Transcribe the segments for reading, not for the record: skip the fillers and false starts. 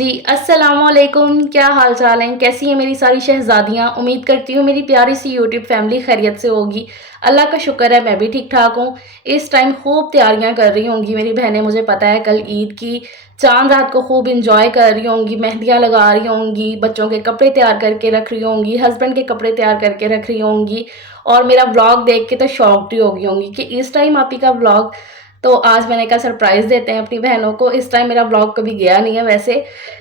जी, अस्सलामुअलैकुम। क्या हाल चाल हैं? कैसी हैं मेरी सारी शहज़ादियाँ? उम्मीद करती हूँ मेरी प्यारी सी यूट्यूब फैमिली खैरियत से होगी। अल्लाह का शुक्र है मैं भी ठीक-ठाक हूँ। इस टाइम खूब तैयारियाँ कर रही होंगी मेरी बहनें, मुझे पता है कल ईद की चाँद रात को खूब एन्जॉय कर रही होंगी, मेहंदियाँ लगा रही होंगी, बच्चों के कपड़े तैयार करके रख रही होंगी, हस्बैंड के कपड़े तैयार करके रख रही होंगी और मेरा व्लॉग देख के तो शॉक्ड ही हो गई होंगी कि इस टाइम आप ही का व्लॉग। तो आज मैंने कहा सरप्राइज़ देते हैं अपनी बहनों को। इस टाइम मेरा ब्लॉग कभी गया नहीं है वैसे,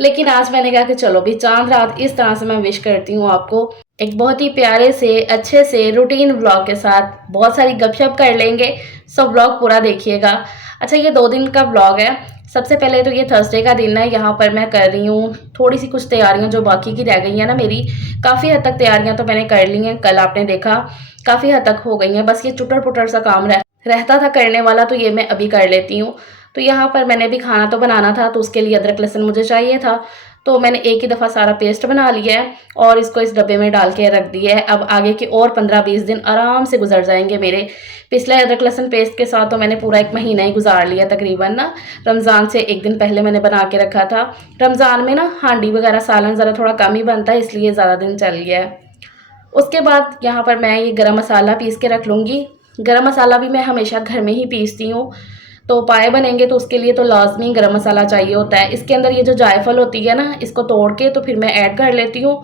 लेकिन आज मैंने कहा कि चलो भी चाँद रात इस तरह से मैं विश करती हूँ आपको। एक बहुत ही प्यारे से, अच्छे से रूटीन व्लॉग के साथ बहुत सारी गपशप कर लेंगे, सो व्लॉग पूरा देखिएगा। अच्छा, ये 2 दिन का व्लॉग है। सबसे पहले तो ये थर्सडे का दिन है, यहाँ पर मैं कर रही हूँ थोड़ी-सी कुछ तैयारियाँ जो बाकी की रह गई हैं ना मेरी। काफ़ी हद तक तैयारियाँ तो मैंने कर ली हैं, कल आपने देखा काफ़ी हद तक हो गई हैं। बस ये चुटर-पुटर सा काम रहता था करने वाला, तो ये मैं अभी कर लेती हूँ। तो यहाँ पर मैंने भी खाना तो बनाना था, तो उसके लिए अदरक लहसुन मुझे चाहिए था, तो मैंने एक ही दफ़ा सारा पेस्ट बना लिया है और इसको इस डब्बे में डाल के रख दिया है। अब आगे के और 15-20 दिन आराम से गुजर जाएंगे मेरे। पिछले अदरक लहसुन पेस्ट के साथ तो मैंने पूरा 1 महीना ही गुजार लिया तकरीबन ना। रमज़ान से 1 दिन पहले मैंने बना के रखा था। रमज़ान में ना हांडी वगैरह सालन ज़रा थोड़ा कम ही बनता है, इसलिए ज़्यादा दिन चल गया है। उसके बाद यहाँ पर मैं ये गरम मसाला पीस के रख लूँगी। गरम मसाला भी मैं हमेशा घर में ही पीसती हूँ। तो पाए बनेंगे तो उसके लिए तो लाज़मी गरम मसाला चाहिए होता है। इसके अंदर ये जो जायफ़ल होती है ना, इसको तोड़ के तो फिर मैं ऐड कर लेती हूँ।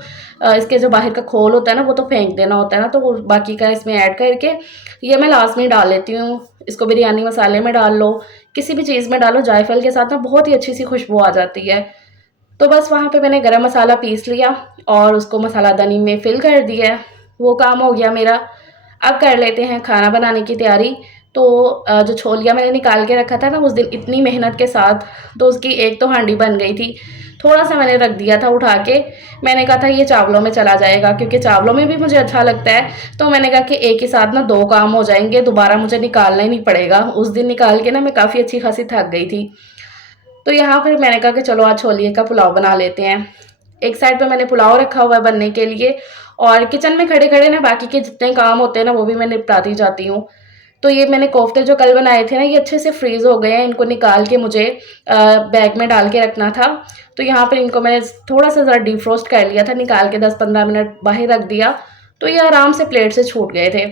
इसके जो बाहर का खोल होता है ना, वो तो फेंक देना होता है ना, तो वो बाकी का इसमें ऐड करके ये मैं लाज़मी डाल लेती हूँ। इसको बिरयानी मसाले में डाल लो, किसी भी चीज़ में डालो, जायफ़ल के साथ ना बहुत ही अच्छी सी खुशबू आ जाती है। तो बस वहाँ पे मैंने गरम मसाला पीस लिया और उसको मसालादानी में फ़िल कर दिया है। वो काम हो गया मेरा। अब कर लेते हैं खाना बनाने की तैयारी। तो जो छोलिया मैंने निकाल के रखा था ना उस दिन इतनी मेहनत के साथ, तो उसकी एक तो हांडी बन गई थी। थोड़ा-सा मैंने रख दिया था उठा के। मैंने कहा था ये चावलों में चला जाएगा क्योंकि चावलों में भी मुझे अच्छा लगता है। तो मैंने कहा कि एक ही साथ ना 2 काम हो जाएँगे, दोबारा मुझे निकालना ही नहीं पड़ेगा। उस दिन निकाल के ना मैं काफ़ी अच्छी खासी थक गई थी। तो यहाँ फिर मैंने कहा कि चलो आज छोले का पुलाव बना लेते हैं। एक साइड पे मैंने पुलाव रखा हुआ है बनने के लिए और किचन में खड़े-खड़े ना बाकी के जितने काम होते हैं ना वो भी मैं निपटाती जाती हूँ। तो ये मैंने कोफ्ते जो कल बनाए थे ना, ये अच्छे से फ्रीज़ हो गए हैं। इनको निकाल के मुझे बैग में डाल के रखना था। तो यहाँ पर इनको मैंने थोड़ा-सा ज़रा डिफ्रोस्ट कर लिया था, निकाल के 10-15 मिनट बाहर रख दिया। तो ये आराम से प्लेट से छूट गए थे।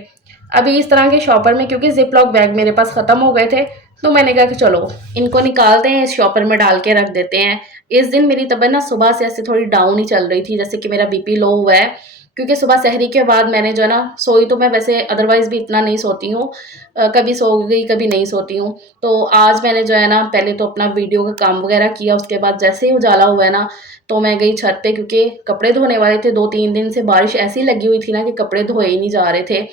अभी इस तरह के शॉपर में क्योंकि ज़िप-लॉक बैग मेरे पास ख़त्म हो गए थे, तो मैंने कहा कि चलो इनको निकालते हैं, इस शॉपर में डाल के रख देते हैं। इस दिन मेरी तबीयत ना सुबह से ऐसे थोड़ी डाउन ही चल रही थी, जैसे कि मेरा बीपी लो हुआ है, क्योंकि सुबह सहरी के बाद मैंने जो है ना सोई तो मैं वैसे अदरवाइज़ भी इतना नहीं सोती हूँ। कभी सो गई, कभी नहीं सोती हूँ। तो आज मैंने जो है ना पहले तो अपना वीडियो का काम वगैरह किया, उसके बाद जैसे ही उजाला हुआ है ना, तो मैं गई छत पे क्योंकि कपड़े धोने वाले थे। 2-3 दिन से बारिश ऐसी लगी हुई थी ना कि कपड़े धोए ही नहीं जा रहे थे।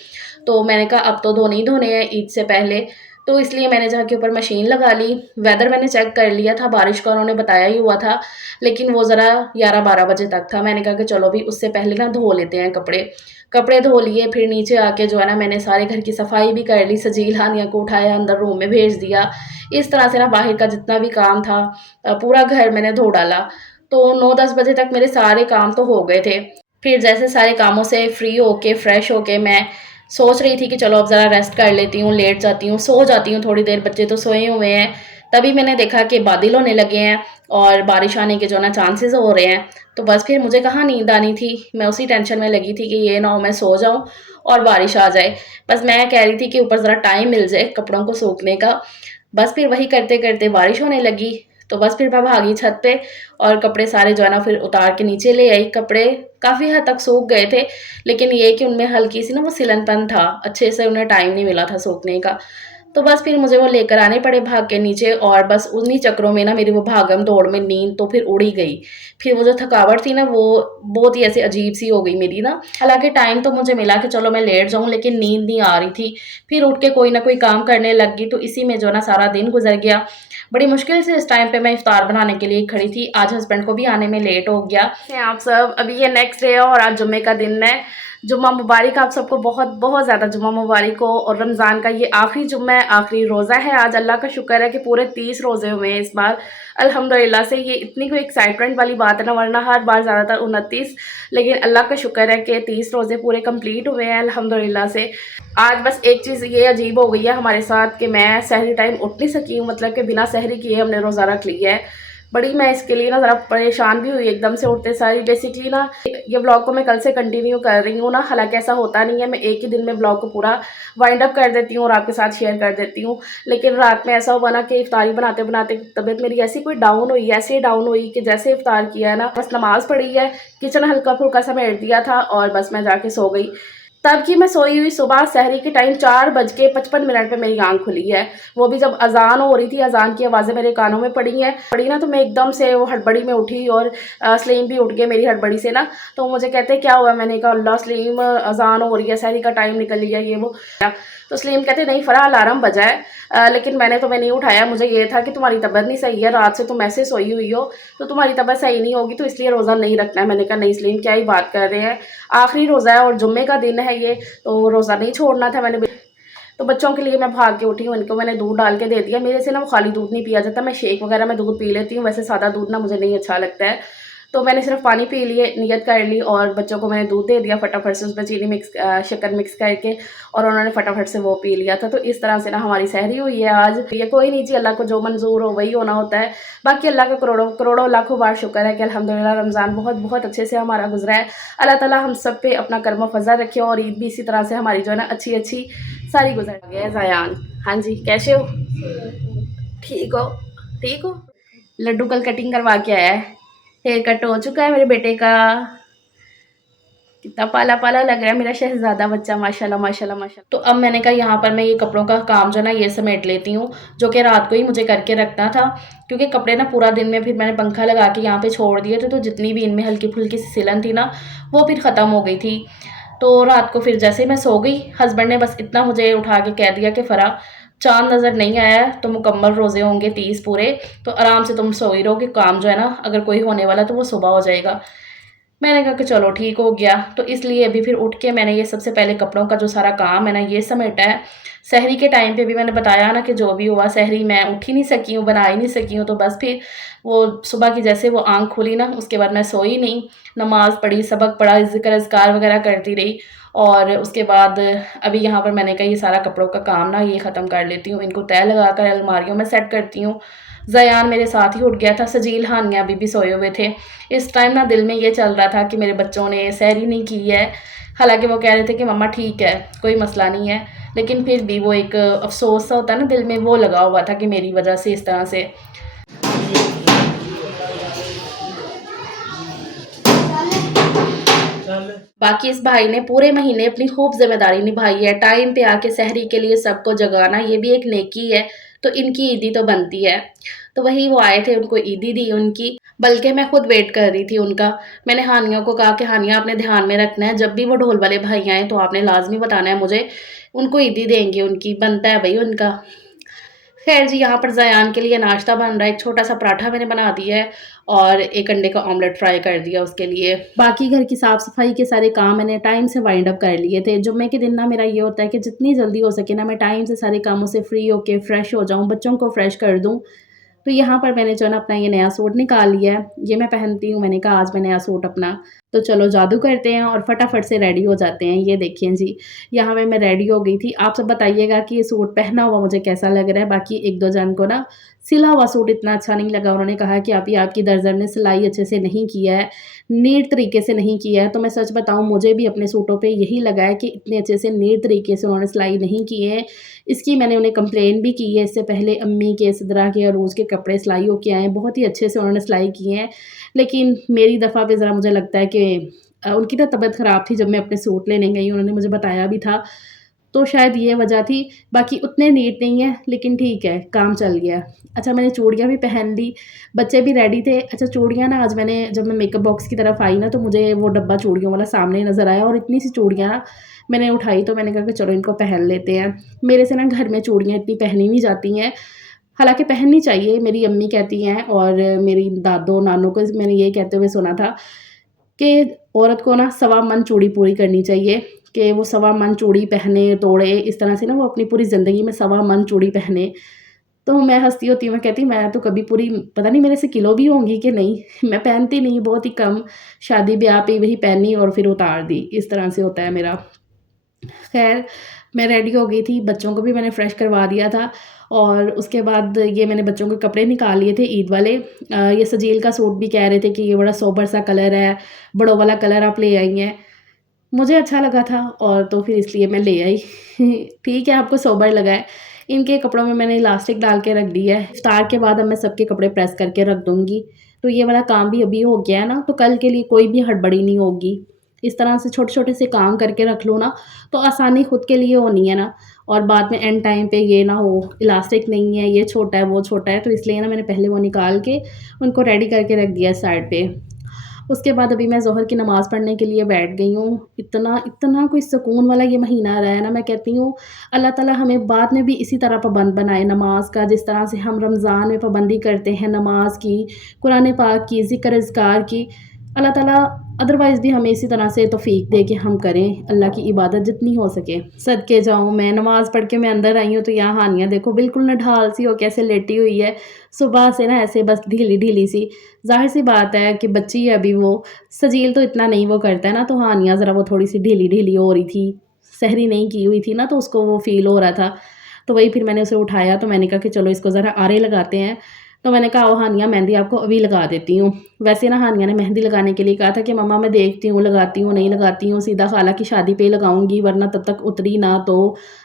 तो मैंने कहा अब तो धोने ही धोने हैं ईद से पहले, तो इसलिए मैंने जाके ऊपर मशीन लगा ली। वेदर मैंने चेक कर लिया था, बारिश का उन्होंने बताया ही हुआ था, लेकिन वो ज़रा 11-12 बजे तक था। मैंने कहा कि चलो भी उससे पहले ना धो लेते हैं कपड़े। कपड़े धो लिए, फिर नीचे आके जो है ना मैंने सारे घर की सफाई भी कर ली, सजील हानिया को उठाया, अंदर रूम में भेज दिया। इस तरह से ना बाहर का जितना भी काम था पूरा घर मैंने धो डाला। तो 9-10 बजे तक मेरे सारे काम तो हो गए थे। फिर जैसे सारे कामों से फ्री होके, फ्रेश होके मैं सोच रही थी कि चलो अब ज़रा रेस्ट कर लेती हूँ, लेट जाती हूँ, सो जाती हूँ थोड़ी देर, बच्चे तो सोए हुए हैं। तभी मैंने देखा कि बादल होने लगे हैं और बारिश आने के जो ना चांसेस हो रहे हैं। तो बस फिर मुझे कहाँ नींद आनी थी, मैं उसी टेंशन में लगी थी कि ये ना हो मैं सो जाऊँ और बारिश आ जाए। बस मैं कह रही थी कि ऊपर ज़रा टाइम मिल जाए कपड़ों को सूखने का। बस फिर वही करते-करते बारिश होने लगी, तो बस फिर मैं भागी छत पे और कपड़े सारे जो है ना फिर उतार के नीचे ले आई। कपड़े काफ़ी हद तक सूख गए थे, लेकिन ये कि उनमें हल्की-सी ना वो सिलनपन था, अच्छे से उन्हें टाइम नहीं मिला था सूखने का। तो बस फिर मुझे वो लेकर आने पड़े भाग के नीचे और बस उन्हीं चक्करों में ना मेरी वो भागम-दौड़ में नींद तो फिर उड़ ही गई। फिर वो जो थकावट थी ना वो बहुत ही ऐसे अजीब-सी हो गई मेरी ना। हालाँकि टाइम तो मुझे मिला कि चलो मैं लेट जाऊँ, लेकिन नींद नहीं आ रही थी। फिर उठ के कोई ना कोई काम करने लग गई, तो इसी में जो ना सारा दिन गुज़र गया। बड़ी मुश्किल से इस टाइम पे मैं इफ्तार बनाने के लिए खड़ी थी। आज हस्बैंड को भी आने में लेट हो गया। कैसे हैं आप सब? अभी ये नेक्स्ट डे है और आज जुम्मे का दिन है। जुम्मा मुबारक आप सबको, बहुत बहुत ज़्यादा जुम्मा मुबारक हो। और रमज़ान का ये आखिरी जुम्मा है, आखिरी रोज़ा है आज। अल्लाह का शुक्र है कि पूरे 30 रोज़े हुए हैं इस बार अल्हम्दुलिल्लाह से। ये इतनी कोई एक्साइटमेंट वाली बात है ना, वरना हर बार ज़्यादातर 29, लेकिन अल्लाह का शुक्र है कि 30 रोज़े पूरे कंप्लीट हुए हैं अल्हम्दुलिल्लाह से। आज बस एक चीज़ ये अजीब हो गई है हमारे साथ कि मैं सहरी टाइम उठ नहीं सकी हूँ, मतलब कि बिना सहरी किए हमने रोज़ा रख लिया है। बड़ी मैं इसके लिए ना ज़रा परेशान भी हुई एकदम से उठते सारी। बेसिकली ना ये ब्लॉग को मैं कल से कंटिन्यू कर रही हूँ ना, हालांकि ऐसा होता नहीं है, मैं एक ही दिन में ब्लॉग को पूरा वाइंड अप कर देती हूँ और आपके साथ शेयर कर देती हूँ। लेकिन रात में ऐसा हुआ ना कि इफ्तारी बनाते बनाते तबीयत मेरी ऐसी कोई डाउन हुई, ऐसे डाउन हुई कि जैसे इफ्तार किया है ना, बस नमाज़ पढ़ी है, किचन हल्का फुल्का सा समेट दिया था और बस मैं जाके सो गई। तब की मैं सोई हुई सुबह सहरी के टाइम 4:55 पे मेरी आंख खुली है। वो भी जब अजान हो रही थी, अजान की आवाज़ें मेरे कानों में पड़ी ना, तो मैं एकदम से वो हड़बड़ी में उठी और सलीम भी उठ गए मेरी हड़बड़ी से ना। तो मुझे कहते क्या हुआ, मैंने कहा अल्लाह सलीम अजान हो रही है, सहरी का टाइम निकल लिया ये वो। तो सलीम कहते नहीं फ़रा अलार्म बजा है। लेकिन मैंने नहीं उठाया। मुझे ये था कि तुम्हारी तबीयत नहीं सही है, रात से तुम ऐसे सोई हुई हो तो तुम्हारी तबीयत सही नहीं होगी, तो इसलिए रोज़ा नहीं रखना है। मैंने कहा नहीं सलीम क्या ही बात कर रहे हैं, आखिरी रोज़ा है और जुम्मे का दिन है ये, तो रोज़ा नहीं छोड़ना था मैंने। तो बच्चों के लिए मैं भाग के उठी हूँ, इनको मैंने दूध डाल के दे दिया। मेरे से ना वो खाली दूध नहीं पिया जाता, मैं शेक वगैरह में दूध पी लेती हूँ, वैसे सादा दूध ना मुझे नहीं अच्छा लगता है। तो मैंने सिर्फ पानी पी लिए, नियत कर ली और बच्चों को मैंने दूध दे दिया फटाफट से, उसमें चीनी मिक्स शक्कर मिक्स करके, और उन्होंने फटाफट से वो पी लिया था। तो इस तरह से ना हमारी सहरी हुई है आज। ये कोई नहीं जी, अल्लाह को जो मंजूर हो वही होना होता है। बाकी अल्लाह का करोड़ों करोड़ों लाखों बार शुक्र है कि अल्हम्दुलिल्लाह रमज़ान बहुत बहुत अच्छे से हमारा गुजरा है। अल्लाह ताला हम सब पे अपना कर्म फज़ल रखे और ईद भी इसी तरह से हमारी जो है ना अच्छी अच्छी सारी गुजर गया है। ज़यान हाँ जी, कैसे हो? ठीक हो? ठीक हो? लड्डू कल कटिंग करवा के आया है, हेयर कट हो चुका है मेरे बेटे का। कितना पाला पाला लग रहा है मेरा शहजादा बच्चा, माशाल्लाह माशाल्लाह माशाल्लाह। तो अब मैंने कहा यहाँ पर मैं ये कपड़ों का काम जो ना ये समेट लेती हूँ, जो कि रात को ही मुझे करके रखना था, क्योंकि कपड़े ना पूरा दिन में फिर मैंने पंखा लगा के यहाँ पे छोड़ दिए थे, तो जितनी भी इनमें हल्की फुल्की सी सिलन थी ना वो फिर ख़त्म हो गई थी। तो रात को फिर जैसे ही मैं सो गई, हस्बैंड ने बस इतना मुझे उठा के कह दिया कि फ़रा चाँद नज़र नहीं आया तो मुकम्मल रोज़े होंगे 30 पूरे, तो आराम से तुम सो ही रहो, कि काम जो है ना अगर कोई होने वाला तो वो सुबह हो जाएगा। मैंने कहा कि चलो ठीक हो गया। तो इसलिए अभी फिर उठ के मैंने ये सबसे पहले कपड़ों का जो सारा काम है ना ये समेटा है। सहरी के टाइम पे भी मैंने बताया ना कि जो भी हुआ, सहरी मैं उठ ही नहीं सकी हूँ, बना ही नहीं सकी हूँ, तो बस फिर वो सुबह की जैसे वो आँख खुली ना उसके बाद मैं सोई नहीं, नमाज़ पढ़ी, सबक पढ़ा, ज़िक्र अज़कार वगैरह करती रही। और उसके बाद अभी यहाँ पर मैंने कहा ये सारा कपड़ों का काम ना ये ख़त्म कर लेती हूँ, इनको तय लगा कर अलमारियों में सेट करती हूँ। ज़यान मेरे साथ ही उठ गया था, सजील हानिया अभी भी सोए हुए थे। इस टाइम ना दिल में ये चल रहा था कि मेरे बच्चों ने सहरी नहीं की है, हालांकि वो कह रहे थे कि मम्मा ठीक है कोई मसला नहीं है, लेकिन फिर भी वो एक अफसोस सा होता है ना दिल में, वो लगा हुआ था कि मेरी वजह से इस तरह से। बाकी इस भाई ने पूरे महीने अपनी खूब जिम्मेदारी निभाई है, टाइम पे आके सहरी के लिए सबको जगाना ये भी एक नेकी है, तो इनकी ईदी तो बनती है। तो वही वो आए थे, उनको ईदी दी उनकी, बल्कि मैं खुद वेट कर रही थी उनका। मैंने हानिया को कहा कि हानिया आपने ध्यान में रखना है, जब भी वो ढोल वाले भाई आए तो आपने लाजमी बताना है मुझे, उनको ईदी देंगे, उनकी बनता है भाई उनका। खैर जी, यहाँ पर ज़यान के लिए नाश्ता बन रहा है, एक छोटा-सा पराठा मैंने बना दिया है और एक अंडे का ऑमलेट फ्राई कर दिया उसके लिए। बाकी घर की साफ-सफाई के सारे काम मैंने टाइम से वाइंड अप कर लिए थे। जुम्मे के दिन ना मेरा ये होता है कि जितनी जल्दी हो सके ना मैं टाइम से सारे कामों से फ्री होके फ्रेश हो जाऊँ, बच्चों को फ्रेश कर दूँ। तो यहाँ पर मैंने जो है ना अपना ये नया सूट निकाल लिया है, ये मैं पहनती हूँ, मैंने कहा आज मैं नया सूट अपना, तो चलो जादू करते हैं और फटाफट से रेडी हो जाते हैं। ये देखिए जी, यहाँ पे मैं रेडी हो गई थी। आप सब बताइएगा कि ये सूट पहना हुआ मुझे कैसा लग रहा है। बाकी 1-2 जन को ना सिला हुआ सूट इतना अच्छा नहीं लगा, उन्होंने कहा कि अभी आपकी दर्जन ने सिलाई अच्छे से नहीं किया है, नीट तरीके से नहीं किया है। तो मैं सच बताऊँ, मुझे भी अपने सूटों पे यही लगा है कि इतने अच्छे से नीट तरीके से उन्होंने सिलाई नहीं की है। इसकी मैंने उन्हें कंप्लेन भी की है इससे पहले, अम्मी के, सिद्रा के, अरूज के कपड़े सिलाई होके आए हैं, बहुत ही अच्छे से उन्होंने सिलाई किए हैं। लेकिन मेरी दफ़ा पे ज़रा मुझे लगता है कि उनकी ना तबीयत ख़राब थी जब मैं अपने सूट लेने गई, उन्होंने मुझे बताया भी था, तो शायद ये वजह थी। बाकी उतने नीट नहीं है, लेकिन ठीक है, काम चल गया। अच्छा, मैंने चूड़ियाँ भी पहन ली, बच्चे भी रेडी थे। अच्छा, चूड़ियाँ ना आज मैंने जब मैं मेकअप बॉक्स की तरफ आई ना, तो मुझे वो डब्बा चूड़ियों वाला सामने नज़र आया और इतनी सी चूड़ियाँ मैंने उठाई, तो मैंने कहा कि चलो इनको पहन लेते हैं। मेरे से ना घर में चूड़ियाँ इतनी पहनी नहीं जाती हैं, हालाँकि पहननी चाहिए, मेरी अम्मी कहती हैं और मेरी दादो नानों को मैंने ये कहते हुए सुना था कि औरत को ना सवा मन चूड़ी पूरी करनी चाहिए, कि वो सवा मन चूड़ी पहने, तोड़े, इस तरह से ना वो अपनी पूरी ज़िंदगी में सवा मन चूड़ी पहने। तो मैं हँसती होती हूँ, मैं कहती मैं तो कभी पूरी, पता नहीं मेरे से किलो भी होंगी कि नहीं, मैं पहनती नहीं, बहुत ही कम, शादी ब्याह पे वही पहनी और फिर उतार दी, इस तरह से होता है मेरा। ख़ैर, मैं रेडी हो गई थी, बच्चों को भी मैंने फ्रेश करवा दिया था और उसके बाद ये मैंने बच्चों के कपड़े निकाल लिए थे ईद वाले। ये सजील का सूट भी कह रहे थे कि ये बड़ा सोबर सा कलर है, बड़ों वाला कलर आप ले आई हैं। मुझे अच्छा लगा था और तो फिर इसलिए मैं ले आई। ठीक है, आपको सोबर लगा है। इनके कपड़ों में मैंने इलास्टिक डाल के रख दिया है। इफ्तार के बाद अब मैं सबके कपड़े प्रेस करके रख दूँगी। तो ये वाला काम भी अभी हो गया है ना, तो कल के लिए कोई भी हड़बड़ी नहीं होगी। इस तरह से छोटे-छोटे से काम करके रख लो ना, तो आसानी खुद के लिए होनी है ना, और बाद में एंड टाइम पे ये ना हो, इलास्टिक नहीं है, ये छोटा है, वो छोटा है, तो इसलिए ना मैंने पहले वो निकाल के उनको रेडी करके रख दिया साइड पे। उसके बाद अभी मैं ज़ोहर की नमाज़ पढ़ने के लिए बैठ गई हूँ। इतना इतना कोई सुकून वाला ये महीना आ रहा है ना, मैं कहती हूँ अल्लाह ताला हमें बाद में भी इसी तरह पाबंद बनाए नमाज़ का, जिस तरह से हम रमज़ान में पाबंदी करते हैं नमाज़ की, कुरान पाक की, ज़िक्र अज़कार की। अल्लाह ताला अदरवाइज़ भी हमें इसी तरह से तौफ़ीक दे कि हम करें अल्लाह की इबादत जितनी हो सके। सदके जाऊँ, मैं नमाज़ पढ़ के मैं अंदर आई हूँ तो यहाँ हानिया देखो बिल्कुल नढाल सी हो कैसे लेटी हुई है। सुबह से ना ऐसे बस ढीली-ढीली सी। ज़ाहिर-सी बात है कि बच्ची है अभी वो, सजील तो इतना नहीं वो करता है ना, तो हानिया ज़रा वो थोड़ी-सी ढीली-ढीली हो रही थी। सहरी नहीं की हुई थी ना, तो उसको वो फ़ील हो रहा था। तो वही फिर मैंने उसे उठाया, तो मैंने कहा कि चलो इसको ज़रा आरे लगाते हैं। तो मैंने कहा, "आओ हानिया, मेहंदी आपको अभी लगा देती हूँ।" वैसे ना हानिया ने मेहंदी लगाने के लिए कहा था कि मम्मा मैं देखती हूँ, लगाती हूँ, नहीं लगाती हूँ, सीधा खाला की शादी पे ही लगाऊँगी वरना तब तक उतरी ना तो।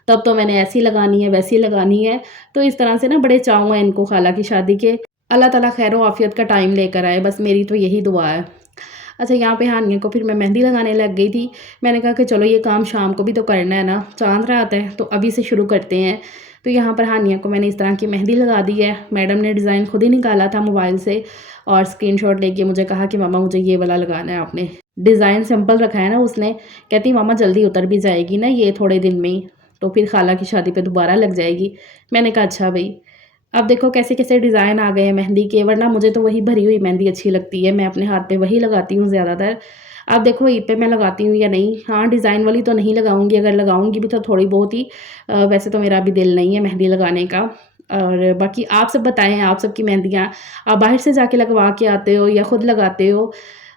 तब तो मैंने ऐसी लगानी है, वैसी लगानी है। तो इस तरह से ना बड़े चाव हैं इनको खाला की शादी के। अल्लाह ताला खैर व आफ़ियत का टाइम लेकर आए, बस मेरी तो यही दुआ है। अच्छा, यहाँ पे हानिया को फिर मैं मेहंदी लगाने लग गई थी। मैंने कहा कि चलो ये काम शाम को भी तो करना है ना, चाँद रात है तो अभी से शुरू करते हैं। तो यहाँ पर हानिया को मैंने इस तरह की मेहंदी लगा दी है। मैडम ने डिज़ाइन खुद ही निकाला था मोबाइल से और स्क्रीनशॉट लेके मुझे कहा कि मम्मा मुझे ये वाला लगाना है आपने। डिज़ाइन सिंपल रखा है ना उसने, कहती मम्मा जल्दी उतर भी जाएगी ना ये थोड़े दिन में ही, तो फिर खाला की शादी पे दोबारा लग जाएगी। मैंने कहा अच्छा भई। अब देखो कैसे-कैसे डिज़ाइन आ गए हैं मेहंदी के, वरना मुझे तो वही भरी हुई मेहंदी अच्छी लगती है, मैं अपने हाथ पे वही लगाती हूँ ज़्यादातर। अब देखो ईद पे मैं लगाती हूँ या नहीं। हाँ, डिज़ाइन वाली तो नहीं लगाऊँगी, अगर लगाऊँगी भी तो थोड़ी बहुत ही। वैसे तो मेरा अभी दिल नहीं है मेहंदी लगाने का। और बाकी आप सब बताएँ, आप सबकी मेहंदियाँ आप बाहर से जाके लगवा के आते हो या खुद लगाते हो?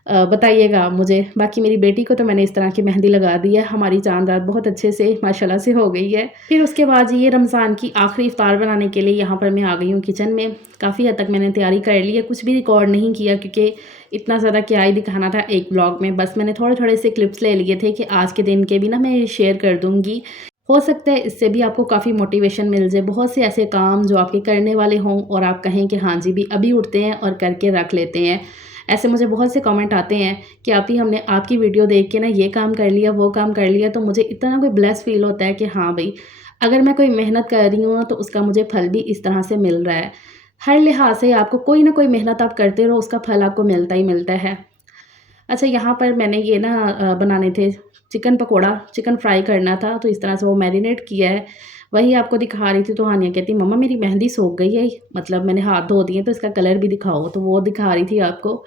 बताइएगा मुझे। बाकी मेरी बेटी को तो मैंने इस तरह की मेहंदी लगा दी है, हमारी चाँद रात बहुत अच्छे से माशाल्लाह से हो गई है। फिर उसके बाद ये रमज़ान की आखिरी इफ्तार बनाने के लिए यहाँ पर मैं आ गई हूँ किचन में। काफ़ी हद तक मैंने तैयारी कर ली है, कुछ भी रिकॉर्ड नहीं किया क्योंकि इतना ज़्यादा क्या ही दिखाना था एक व्लॉग में। बस मैंने थोड़े-थोड़े से क्लिप्स ले लिए थे कि आज के दिन के भी ना मैं शेयर कर दूँगी। हो सकता है इससे भी आपको काफ़ी मोटिवेशन मिल जाए। बहुत से ऐसे काम जो आपके करने वाले हों और आप कहें कि हाँ जी, भी अभी उठते हैं और करके रख लेते हैं। ऐसे मुझे बहुत से कमेंट आते हैं कि आप ही हमने आपकी वीडियो देख के ना ये काम कर लिया, वो काम कर लिया, तो मुझे इतना कोई ब्लेस फ़ील होता है कि हाँ भई, अगर मैं कोई मेहनत कर रही हूँ ना तो उसका मुझे फल भी इस तरह से मिल रहा है। हर लिहाज से आपको कोई ना कोई मेहनत आप करते रहो, उसका फल आपको मिलता ही मिलता है। अच्छा, यहाँ पर मैंने ये ना बनाने थे चिकन पकोड़ा, चिकन फ्राई करना था, तो इस तरह से वो मैरिनेट किया है। वही आपको दिखा रही थी, तो हानिया कहती मम्मा मेरी मेहंदी सूख गई है, मतलब मैंने हाथ धो दिए तो इसका कलर भी दिखाओ, तो वो दिखा रही थी आपको।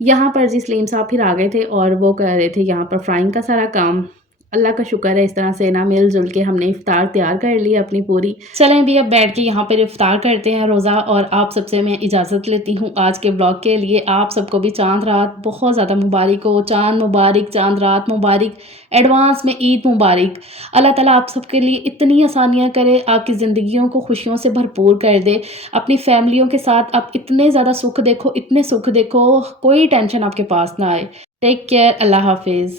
यहाँ पर जी सलीम साहब फिर आ गए थे और वो कर रहे थे यहाँ पर फ्राइंग का सारा काम। अल्लाह का शुक्र है इस तरह से ना मिल-जुल के हमने इफ़्तार तैयार कर ली अपनी पूरी। चलें भी अब बैठ के यहाँ पर इफ़्तार करते हैं रोज़ा, और आप सबसे मैं इजाज़त लेती हूँ आज के ब्लॉग के लिए। आप सबको भी चाँद रात बहुत ज़्यादा मुबारक हो, चाँद मुबारक, चाँद रात मुबारक, एडवांस में ईद मुबारक। अल्लाह ताला आप सबके लिए इतनी आसानियाँ करे, आपकी ज़िंदगियों को खुशियों से भरपूर कर दे। अपनी फैमिलियों के साथ आप इतने ज़्यादा सुख देखो, इतने सुख देखो, कोई टेंशन आपके पास ना आए। टेक केयर, अल्लाह हाफ़िज़।